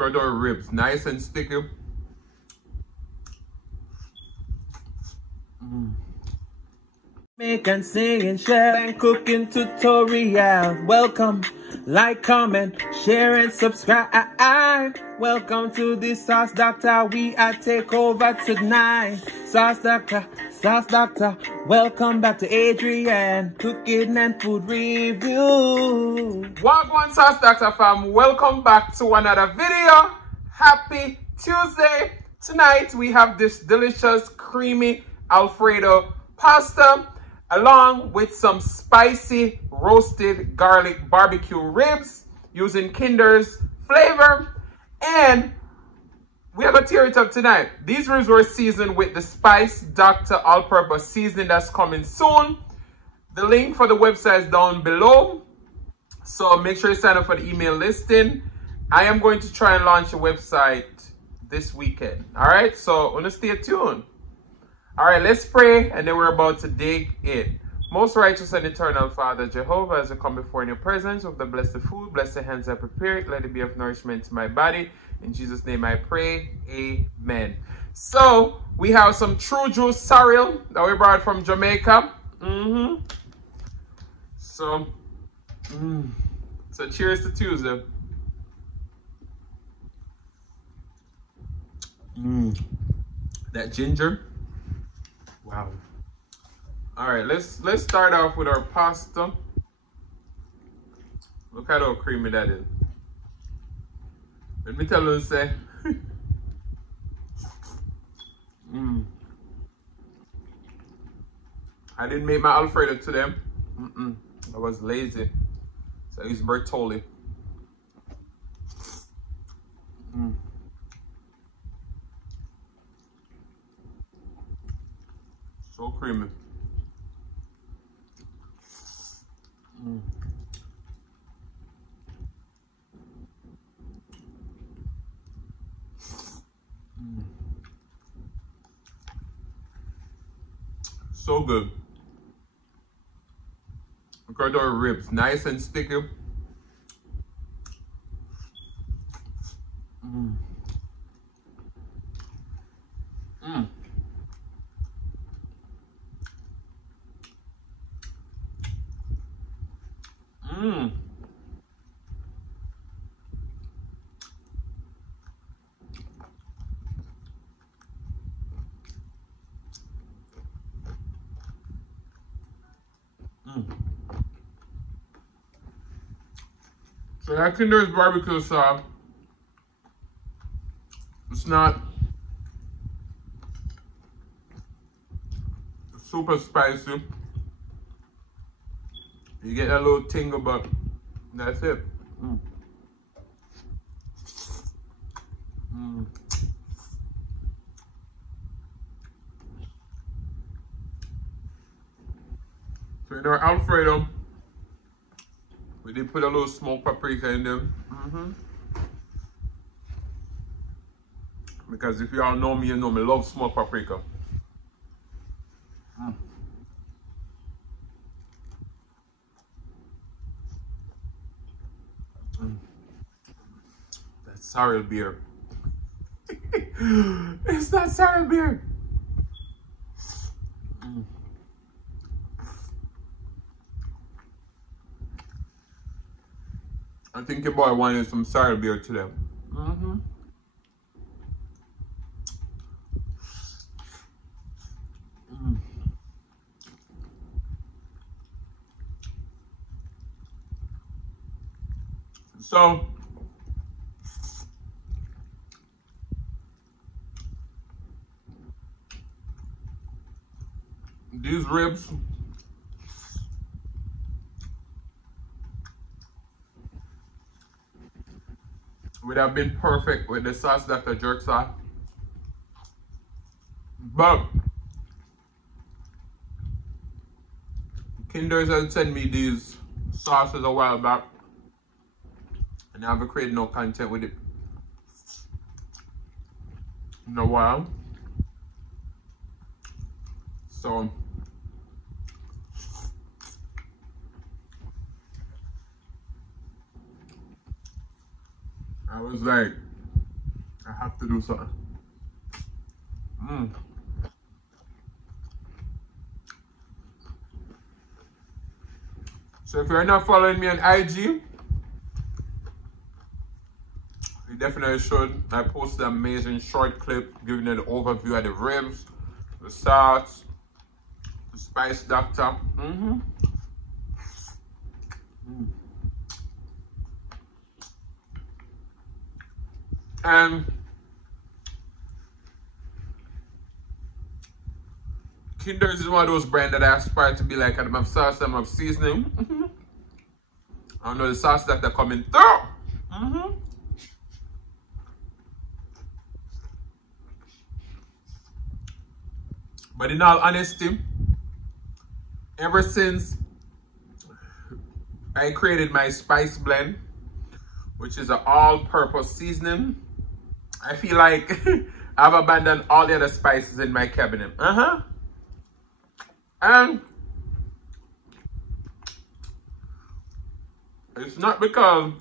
Look at our ribs, nice and sticky. Make and sing and share and cooking tutorial. Welcome, like, comment, share and subscribe. Welcome to the Sauce Doctor. We are take over tonight. Sauce Doctor, Sauce Doctor. Welcome back to Adrian, cooking and food review. Welcome, Sauce Doctor fam. Welcome back to another video. Happy Tuesday. Tonight we have this delicious creamy Alfredo pasta, along with some spicy roasted garlic barbecue ribs using Kinder's flavor. And we are going to tear it up tonight. These ribs were seasoned with the Spice Doctor all-purpose seasoning that's coming soon. The link for the website is down below. So make sure you sign up for the email listing. I am going to try and launch a website this weekend. All right, so want to stay tuned. All right, let's pray, and then we're about to dig in. Most righteous and eternal Father Jehovah, as I come before in your presence with the blessed food, bless the hands I prepare it, let it be of nourishment to my body. In Jesus' name I pray, amen. So, we have some true juice sorrel that we brought from Jamaica. So cheers to Tuesday. That ginger. Wow. All right, let's start off with our pasta. Look at how creamy that is. Let me tell you, say. I didn't make my Alfredo today. I was lazy, so I used Bertolli. So creamy. So good. Look at our ribs, nice and sticky. So that Kinder's barbecue sauce, it's not super spicy. You get that little tingle, but that's it. So in our Alfredo, we did put a little smoked paprika in them. Because if y'all know me, you know me love smoked paprika. That's sorrel beer. It's not sorrel beer. I think your boy wanted some sorrel beer today. So, these ribs would have been perfect with the Sauce Doctor jerk sauce, but Kinder's had sent me these sauces a while back, and I haven't created no content with it in a while. So I was like, I have to do something. So if you're not following me on IG, you definitely should. I posted an amazing short clip giving you the overview of the ribs, the sauce, the spice doctor. And Kinder's is one of those brands that I aspire to be like. I have sauce, I have seasoning. I know the sauce that they're coming through. But in all honesty, ever since I created my spice blend, which is an all-purpose seasoning, I feel like I've abandoned all the other spices in my cabinet. And it's not because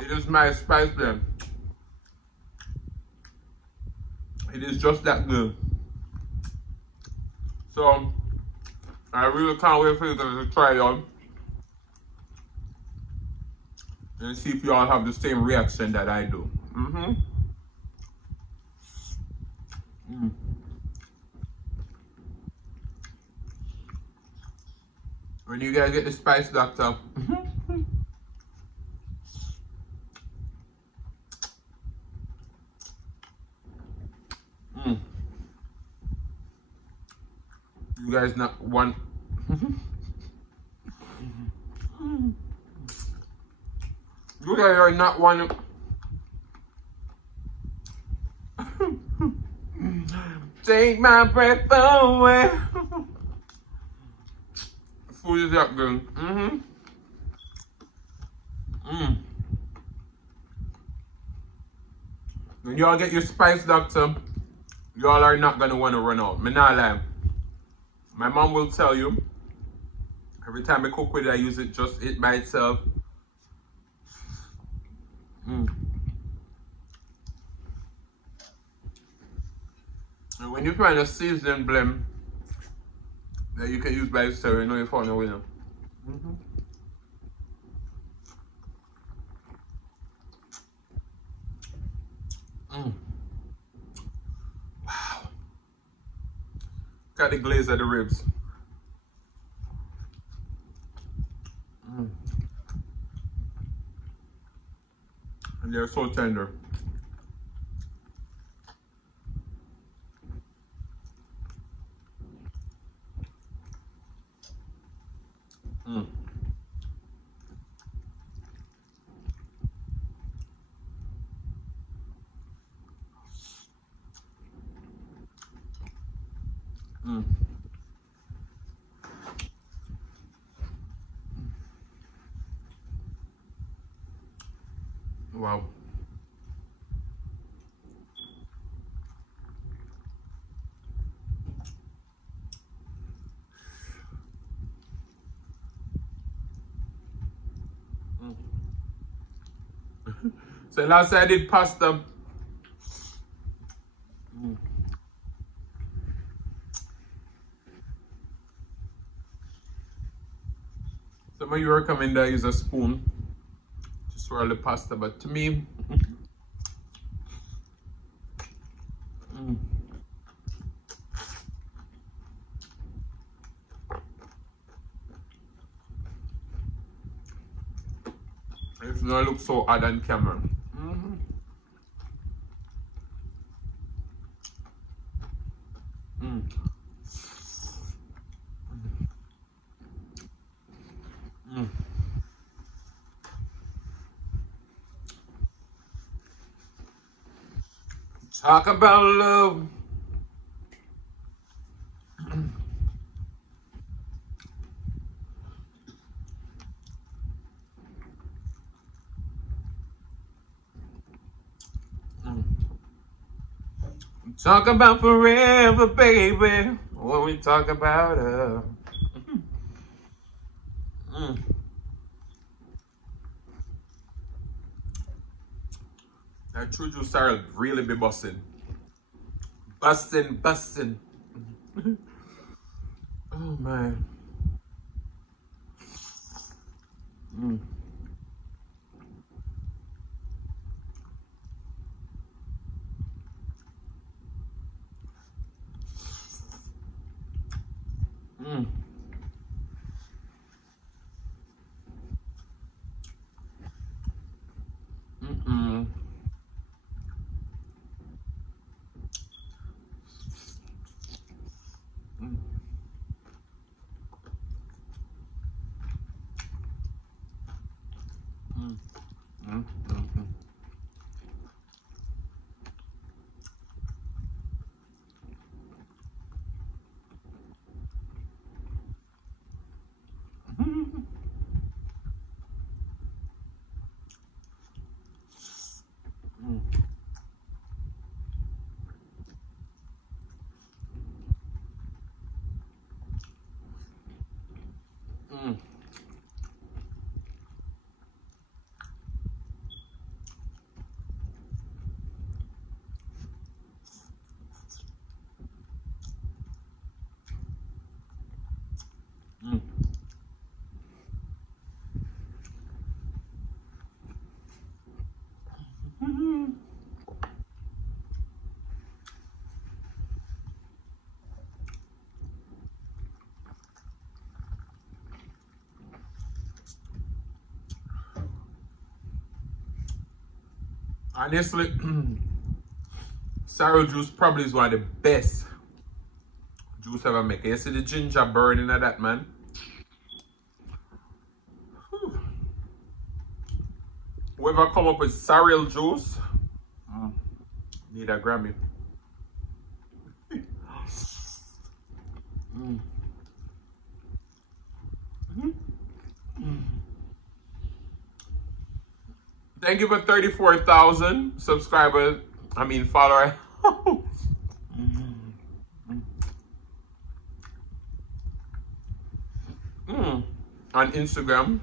it is my spice blend. It is just that good. So I really can't wait for you guys to try it out and see if you all have the same reaction that I do. When you guys get the spice doctor, you guys not one. You guys are not one. Take my breath away. Food is that good. When y'all get your spice doctor, y'all are not gonna want to run out. Me not lie. My mom will tell you, every time I cook with it, I use it just it by itself. And when you find a seasoning blend that you can use by itself, you know you found a winner. Wow. Got the glaze of the ribs. And they're so tender. Wow. So last I did pasta. Some of you recommend I use a spoon to swirl the pasta, but to me, it does not look so odd on camera. Talk about love. Talk about forever, baby, when we talk about That true juice sorrel really be busting. Busting. Oh man. Honestly, sorrel juice probably is one of the best juice ever make. You see the ginger burning of that, man? Whew. Whoever come up with sorrel juice, need a Grammy. Thank you for 34,000 subscribers. I mean followers. On Instagram.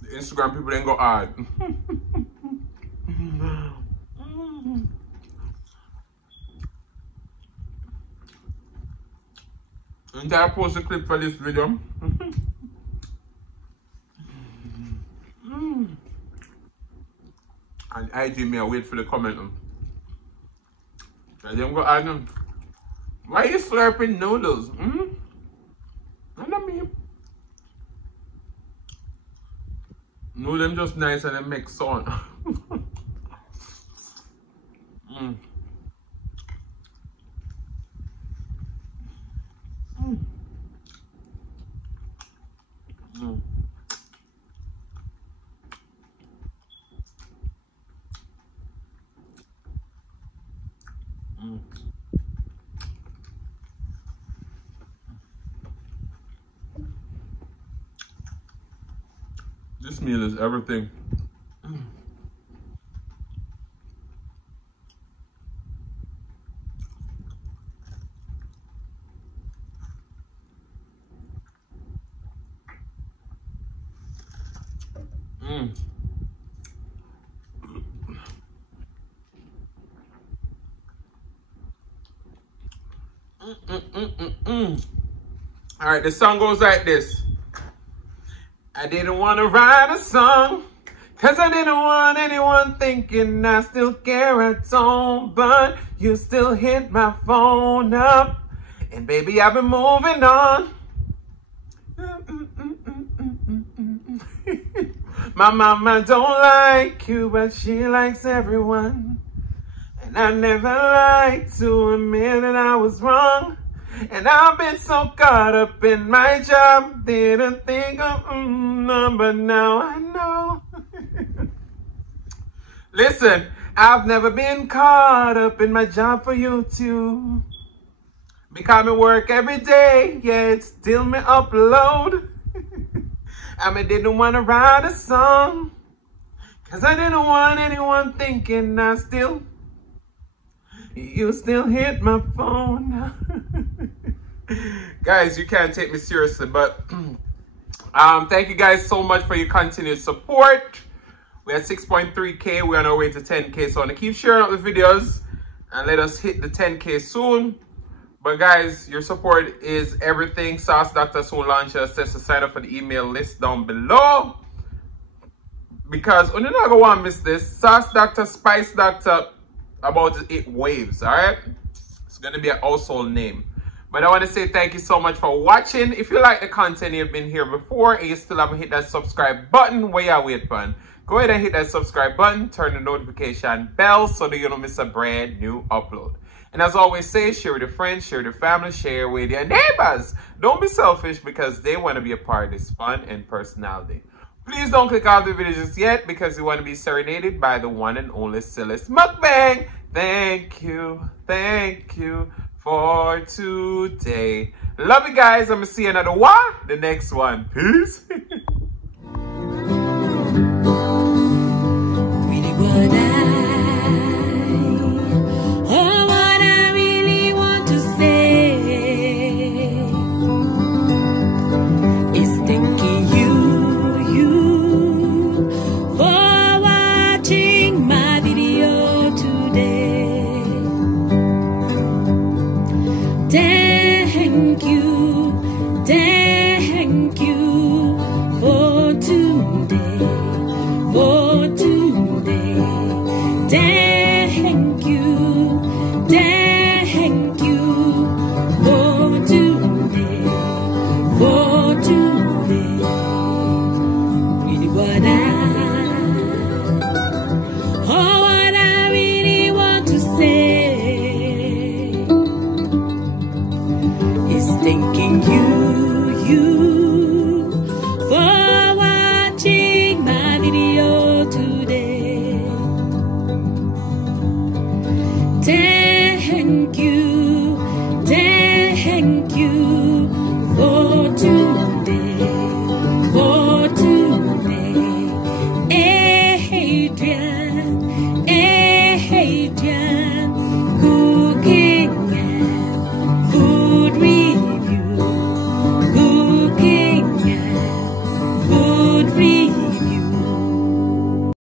The Instagram people ain't go hard. And I post a clip for this video. And IG me, I wait for the comment. And then go ask them, why are you slurping noodles? I don't mean. No, them just nice and they make sound. This meal is everything. All right, the song goes like this. I didn't want to write a song, cause I didn't want anyone thinking I still care at all, but you still hit my phone up, and baby, I've been moving on. My mama don't like you, but she likes everyone, and I never liked to admit that I was wrong. And I've been so caught up in my job, didn't think of but now I know. Listen, I've never been caught up in my job for you too. Because me work every day, yeah, it's still me upload. I didn't want to write a song, cause I didn't want anyone thinking you still hit my phone. Guys, you can't take me seriously, but thank you guys so much for your continued support. We're at 6.3K. We're on our way to 10K. So I want to keep sharing out the videos and let us hit the 10K soon. But guys, your support is everything. Sauce Doctor soon launches says to sign up for the email list down below. Because you're not going to want to miss this. Sauce Doctor, Spice Doctor, about it waves, alright? It's going to be a household name. But I want to say thank you so much for watching. If you like the content, you've been here before and you still haven't hit that subscribe button, where you wait for? Go ahead and hit that subscribe button, turn the notification bell so that you don't miss a brand new upload. And as I always say, share with your friends, share with your family, share with your neighbors. Don't be selfish because they want to be a part of this fun and personality. Please don't click off the video just yet because you want to be serenaded by the one and only Silas Mukbang. Thank you for today. Love you guys. I'm going to see you another one, the next one. Peace. Really